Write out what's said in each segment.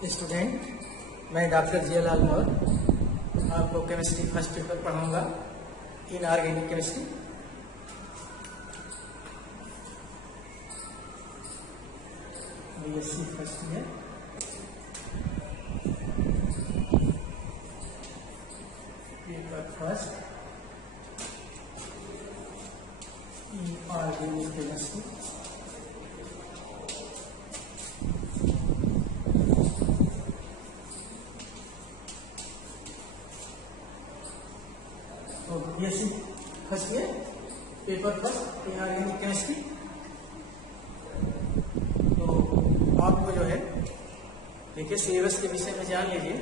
Student, मैं doctor Jiyalal Maurya आपको chemistry first paper पढ़ाऊंगा inorganic chemistry. BSc first year paper first inorganic chemistry. तो BSc first year paper first inorganic chemistry. तो आपको जो है देखिए सिलेबस के विषय में जान लीजिए।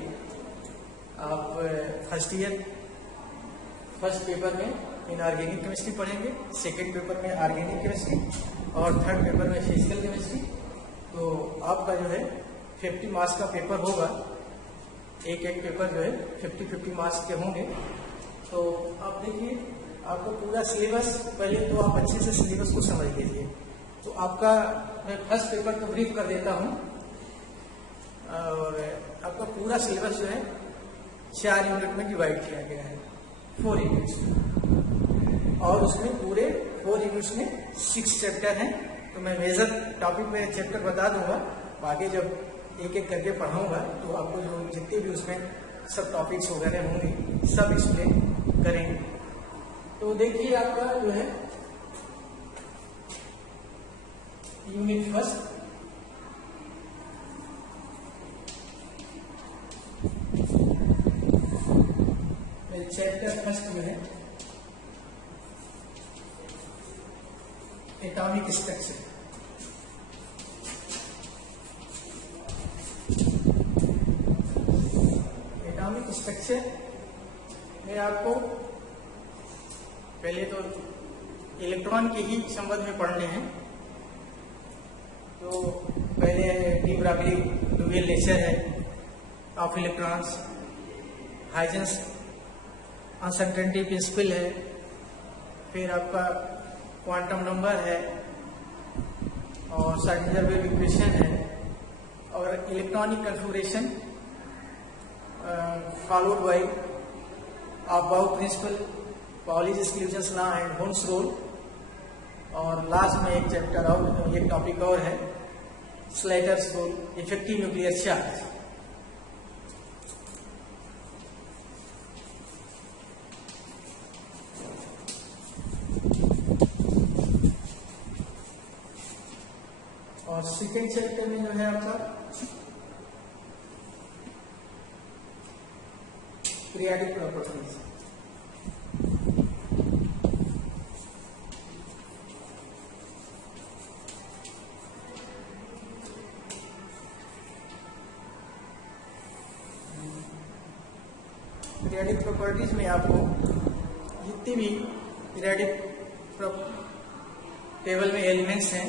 आप फर्स्ट ईयर फर्स्ट पेपर में इन ऑर्गेनिक केमिस्ट्री पढ़ेंगे, सेकेंड पेपर में ऑर्गेनिक केमिस्ट्री और थर्ड पेपर में फिजिकल केमिस्ट्री। तो आपका जो है 50 मार्क्स का पेपर होगा। एक एक पेपर जो है 50-50 मार्क्स के होंगे। तो आप देखिए आपको पूरा सिलेबस, पहले तो आप अच्छे से सिलेबस को समझ लीजिए। तो आपका मैं फर्स्ट पेपर को ब्रीफ कर देता हूँ। और आपका पूरा सिलेबस जो है 4 यूनिट में डिवाइड किया गया है, 4 यूनिट्स, और उसमें पूरे 4 यूनिट्स में 6 चैप्टर हैं। तो मैं मेजर टॉपिक में चैप्टर बता दूंगा, आगे जब एक एक करके पढ़ाऊंगा तो आपको जो जितने भी उसमें सब टॉपिक्स वगैरह होंगे सब एक्सप्लेन करेंगे। तो देखिए आपका जो है यूनिट फर्स्ट चैप्टर फर्स्ट में है एटॉमिक स्ट्रक्चर। एटॉमिक स्ट्रक्चर में आपको पहले तो इलेक्ट्रॉन के ही संबंध में पढ़ने हैं। तो पहले डी ब्रॉगली डुवेल नेचर है of electrons, Huygens uncertainty principle है, फिर आपका क्वांटम नंबर है और श्रोडिंगर वेव इक्वेशन है, और electronic configuration followed by aufbau principle, Pauli's exclusion law and होल्स रूल। और लास्ट में एक चैप्टर और एक टॉपिक और है Slater's rule, effective nuclear charge. और सेकेंड चैप्टर में जो है आपका पीरियोडिक प्रॉपर्टीज। पीरियोडिक प्रॉपर्टीज में आपको जितनी भी पीरियोडिक टेबल में एलिमेंट्स हैं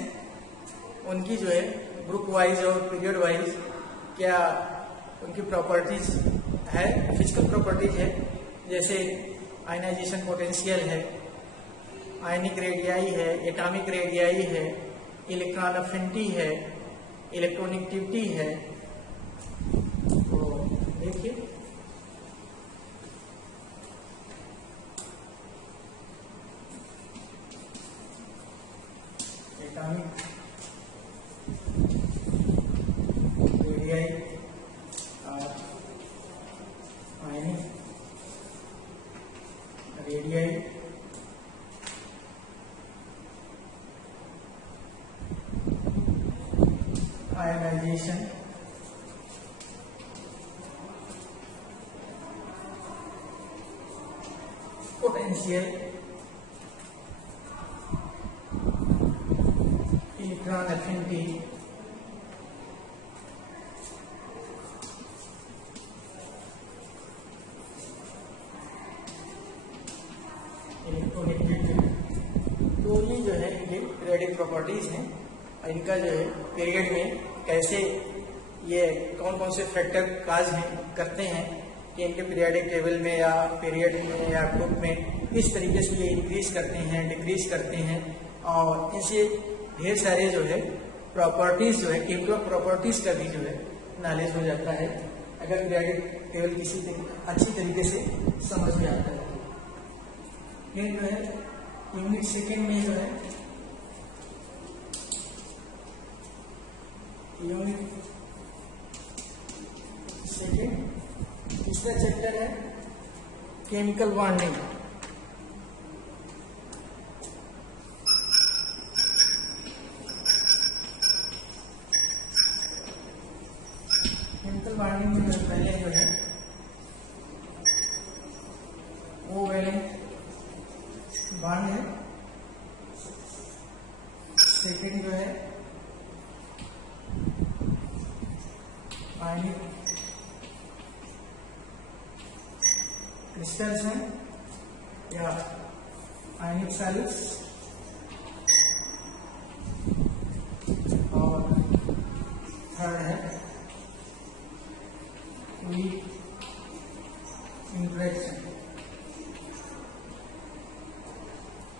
उनकी जो है ग्रुप वाइज और पीरियड वाइज क्या उनकी प्रॉपर्टीज है, फिजिकल प्रॉपर्टीज है, जैसे आयनाइजेशन पोटेंशियल है, आयनिक रेडियाई है, एटॉमिक रेडियाई है, इलेक्ट्रॉन अफिनिटी है, इलेक्ट्रोनेगेटिविटी है। तो देखिए एटॉमिक रेडियाई और ionic radii, ionization, potential, electron affinity, तो ये जो है ये पीरियोडिक प्रॉपर्टीज हैं। इनका जो है पीरियड में कैसे ये कौन कौन से फैक्टर काज हैं करते हैं कि इनके पीरियोडिक टेबल में या पीरियड में या ग्रुप में किस तरीके से ये इंक्रीज करते हैं, डिक्रीज करते हैं, और इनसे ढेर सारे जो है प्रॉपर्टीज जो है केमिकल प्रॉपर्टीज का भी जो है नॉलेज हो जाता है अगर पीरियोडिक टेबल किसी अच्छी तरीके से समझ में आता है। फिर जो है यूनिट सेकेंड में जो है यूनिट सेकेंड तीसरा चैप्टर है केमिकल बॉन्डिंग। केमिकल बॉन्डिंग में पहले जो है कोवैलेंट बॉन्ड है, सेकेंड जो है आयनिक क्रिस्टल्स हैं या आयनिक सॉलिड्स, और थर्ड है वीक इंटरेक्शन।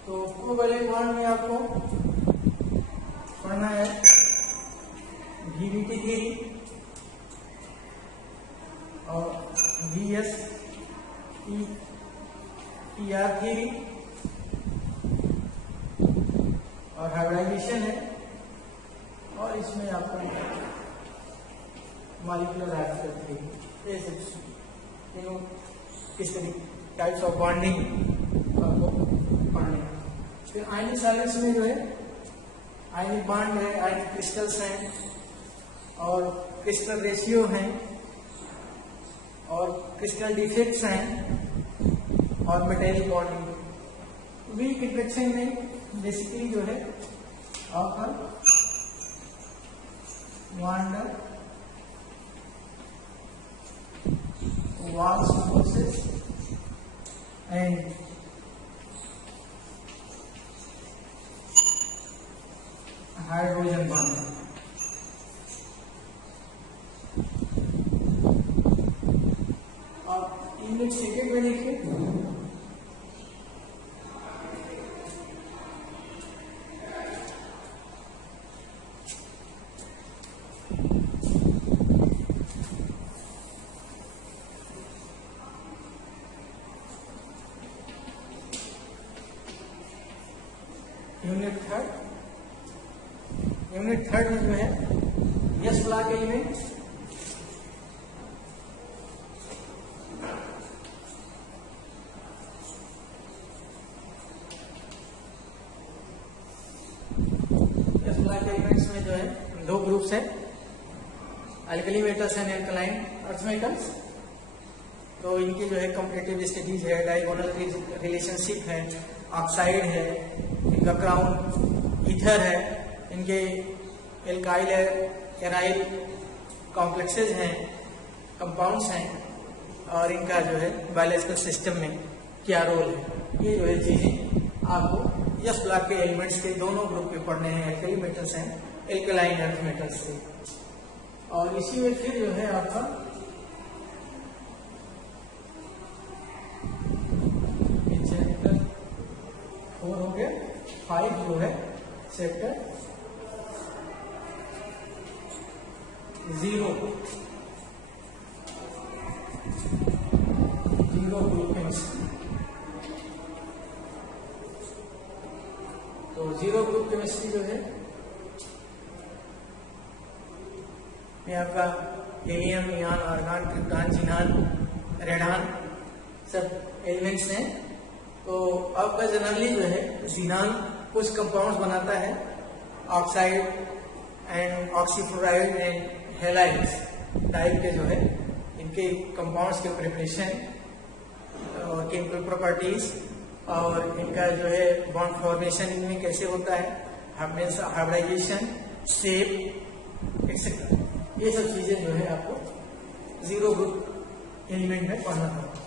तो कोवैलेंट बॉन्ड में आपको पढ़ना है VBT थ्योरी और VSEPR थ्योरी और हाइब्रिडाइजेशन है, और इसमें आपका मॉलिक्यूलर रिएक्शन थ्योरी, ये सब तीनों किस तरीके टाइप्स ऑफ बॉन्डिंग आपको पढ़ने हैं। फिर आयनिक सॉलिड्स में जो है आयनिक बॉन्ड है, आयनिक क्रिस्टल्स हैं और क्रिस्टल रेशियो हैं और क्रिस्टल डिफेक्ट्स हैं और मेटेरियल बॉन्डिंग। वीक इंटरेक्शन में बेसिकली जो है आपका van waals forces and hydrogen bond. आप यूनिट सेकेंड में देखिए यूनिट थर्ड में जो है s block elements, s block elements में जो है दो ग्रुप्स है, alkali metals and alkaline earth metals. तो इनकी जो है कॉम्पिटिटिव स्टडीज है, डायगोनल रिलेशनशिप है, ऑक्साइड है, इनका क्राउन ईथर है, इनके एल्काइल है, एराइल कॉम्प्लेक्सेस हैं, कंपाउंड्स हैं, और इनका जो है बायोलॉजिकल सिस्टम में क्या रोल है, ये जो है चीजें आपको यस ब्लॉक के एलिमेंट्स के दोनों ग्रुप में पढ़ने हैं, एल्कली मेटल्स हैं, एल्कलाइन अर्थ मेटल्स से। और इसी में फिर जो है आपका चैप्टर 4 हो गया, 5 जो है चैप्टर 0 ग्रुप केमिस्ट्री। तो 0 ग्रुप केमिस्ट्री जो है में आपका हीलियम, नियान, आर्गन, क्रिप्टॉन, जिनान, रेडान सब एलिमेंट्स हैं। तो आपका जनरली जो है जिनान कुछ कंपाउंड्स बनाता है, oxide and oxyfluoride and halides type के जो है इनके कंपाउंड्स के प्रिपरेशन और केमिकल प्रॉपर्टीज और इनका जो है बॉन्ड फॉर्मेशन इनमें कैसे होता है, हाइब्रिडाइजेशन, शेप एक्सेट्रा, ये सब चीजें जो है आपको 0 ग्रुप एलिमेंट में पढ़ना पड़ता है।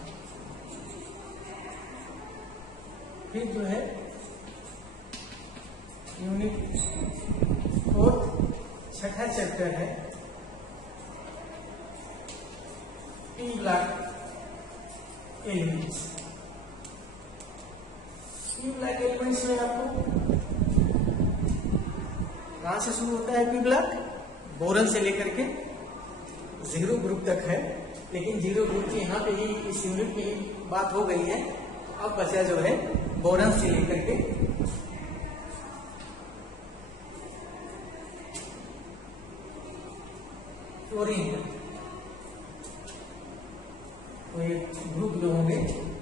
फिर जो है यूनिट 4 छठा चैप्टर है P block elements. P block elements में आपको कहां से शुरू होता है पी ब्लॉक, बोरन से लेकर के जीरो ग्रुप तक है, लेकिन जीरो ग्रुप की यहाँ पे ही इस यूनिट की बात हो गई है। अब बचा जो है बोरन से लेकर के क्लोरीन, तो ये ग्रुप जो होंगे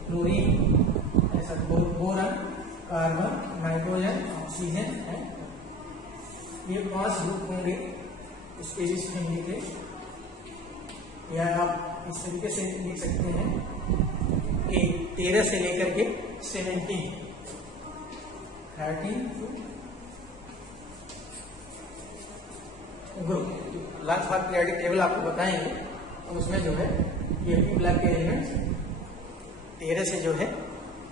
क्लोरीन, ऐसा बोरन, कार्बन, नाइट्रोजन, ऑक्सीजन है, ये 5 ग्रुप होंगे स्पेसिस में लिखे, या आप इस तरीके से लिख सकते हैं कि 13 से लेकर के 17 13 ग्रुप। लास्ट बार पीरियोडिक टेबल आपको बताएंगे, तो उसमें जो है ये पी ब्लॉक के एलिमेंट्स 13 से जो है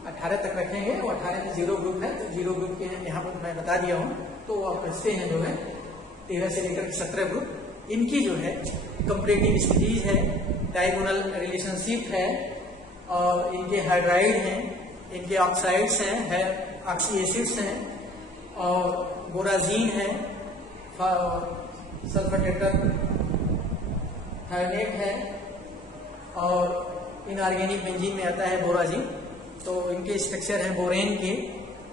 18 तक रखेंगे, और 18 में जीरो ग्रुप है, तो जीरो ग्रुप के यहाँ पर मैं बता दिया हूँ, तो आप रखते हैं जो है 13 से लेकर 17 ग्रुप। इनकी जो है कंपैरेटिव स्टडीज है, डायगोनल रिलेशनशिप है, और इनके हाइड्राइड हैं, इनके ऑक्साइड्स हैं, ऑक्सी एसिड्स हैं, और बोराजीन है, सल्फर टेट्राथायोनेट है, और इनऑर्गेनिक बेंजीन में आता है बोराजीन। तो इनके स्ट्रक्चर है बोरेन के,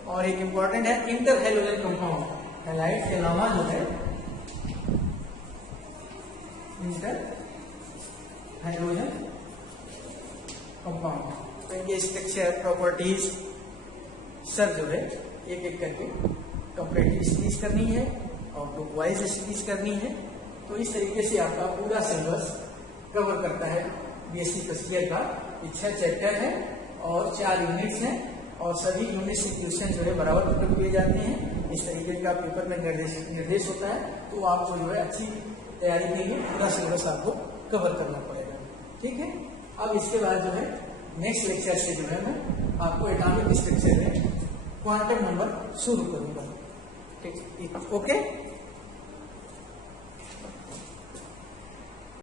और एक इंपॉर्टेंट है इंटर हैलोजन कंपाउंड, हैलाइड के अलावा जो है इंटर हाइड्रोजन कंपाउंड। तो इनके स्ट्रक्चर, प्रॉपर्टीज सब जो है एक एक करके कंपैरेटिव स्टडीज करनी है और ग्रुप वाइज स्टडीज करनी है। तो इस तरीके से आपका पूरा सिलेबस कवर करता है बीएससी फर्स्ट ईयर का। 6 चैप्टर है और 4 यूनिट्स हैं, और सभी यूनिट से क्वेश्चन जो है बराबर प्रिपेयर किए जाते हैं। इस तरीके का पेपर में निर्देश होता है, तो आपको जो है अच्छी तैयारी के लिए पूरा सिलेबस आपको कवर करना पड़ेगा। ठीक है, अब इसके बाद जो है नेक्स्ट लेक्चर से जो है मैं आपको एटॉमिक स्ट्रक्चर में क्वांटम नंबर शुरू करूंगा। ठीक, ओके।